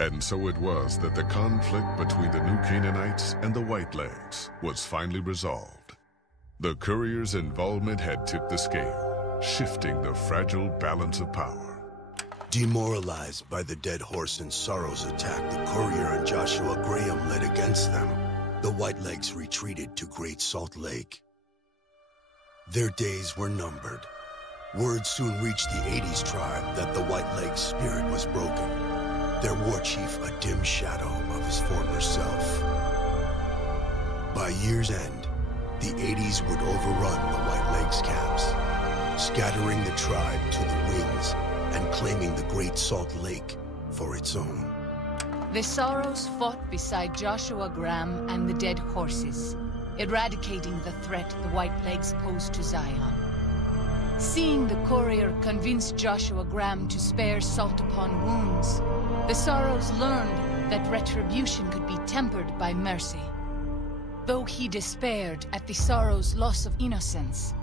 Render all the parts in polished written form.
And so it was that the conflict between the New Canaanites and the Whitelegs was finally resolved. The courier's involvement had tipped the scale, shifting the fragile balance of power. Demoralized by the Dead Horse and Sorrow's attack the courier and Joshua Graham led against them, the Whitelegs retreated to Great Salt Lake. Their days were numbered. Word soon reached the 80s tribe that the Whitelegs' spirit was broken, their war chief a dim shadow of his former self. By year's end, the 80s would overrun the Whitelegs' camps, scattering the tribe to the winds and claiming the Great Salt Lake for its own. The Sorrows fought beside Joshua Graham and the Dead Horses, eradicating the threat the Whitelegs posed to Zion. Seeing the courier convince Joshua Graham to spare salt upon wounds, the Sorrows learned that retribution could be tempered by mercy. Though he despaired at the Sorrows' loss of innocence,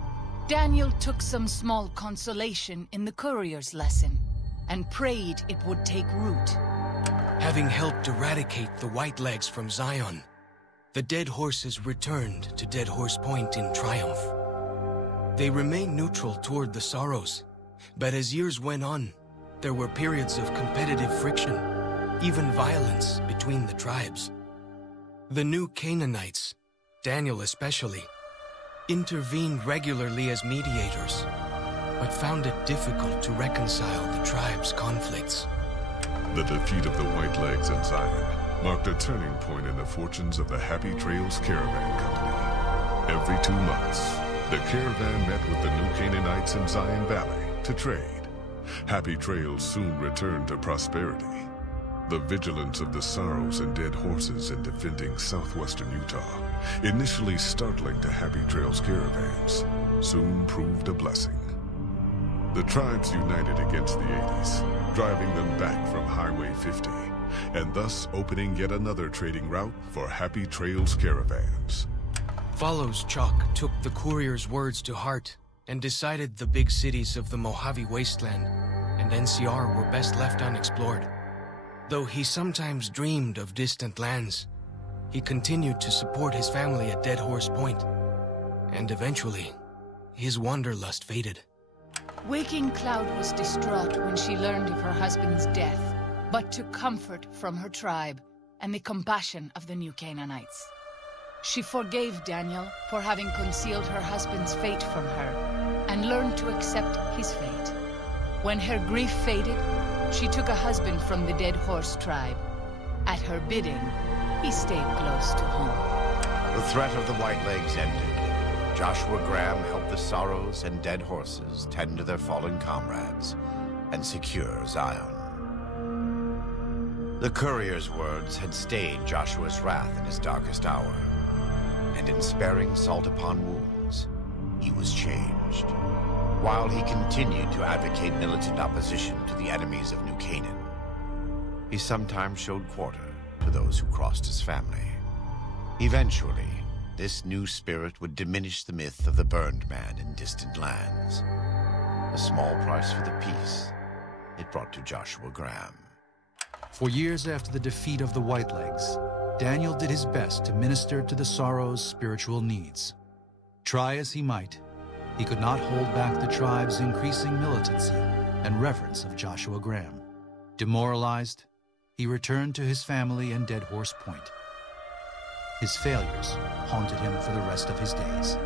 Daniel took some small consolation in the courier's lesson and prayed it would take root. Having helped eradicate the Whitelegs from Zion, the Dead Horses returned to Dead Horse Point in triumph. They remained neutral toward the Sorrows, but as years went on, there were periods of competitive friction, even violence between the tribes. The New Canaanites, Daniel especially, intervened regularly as mediators, but found it difficult to reconcile the tribe's conflicts. The defeat of the Whitelegs and Zion marked a turning point in the fortunes of the Happy Trails Caravan Company. Every 2 months, the caravan met with the New Canaanites in Zion Valley to trade. Happy Trails soon returned to prosperity. The vigilance of the Sorrows and Dead Horses in defending southwestern Utah, initially startling to Happy Trails caravans, soon proved a blessing. The tribes united against the 80s, driving them back from Highway 50, and thus opening yet another trading route for Happy Trails caravans. Follows Chalk took the courier's words to heart and decided the big cities of the Mojave Wasteland and NCR were best left unexplored. Though he sometimes dreamed of distant lands, he continued to support his family at Dead Horse Point, and eventually, his wanderlust faded. Waking Cloud was distraught when she learned of her husband's death, but took comfort from her tribe and the compassion of the New Canaanites. She forgave Daniel for having concealed her husband's fate from her, and learned to accept his fate. When her grief faded, she took a husband from the Dead Horse tribe. At her bidding, he stayed close to home. The threat of the Whitelegs ended. Joshua Graham helped the Sorrows and Dead Horses tend to their fallen comrades and secure Zion. The courier's words had stayed Joshua's wrath in his darkest hour, and in sparing salt upon wounds, he was changed. While he continued to advocate militant opposition to the enemies of New Canaan, he sometimes showed quarter to those who crossed his family. Eventually, this new spirit would diminish the myth of the burned man in distant lands. A small price for the peace it brought to Joshua Graham. For years after the defeat of the Whitelegs, Daniel did his best to minister to the Sorrows' spiritual needs. Try as he might, he could not hold back the tribe's increasing militancy and reverence of Joshua Graham. Demoralized, he returned to his family in Dead Horse Point. His failures haunted him for the rest of his days.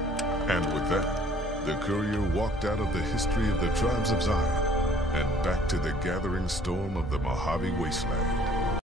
And with that, the courier walked out of the history of the tribes of Zion and back to the gathering storm of the Mojave Wasteland.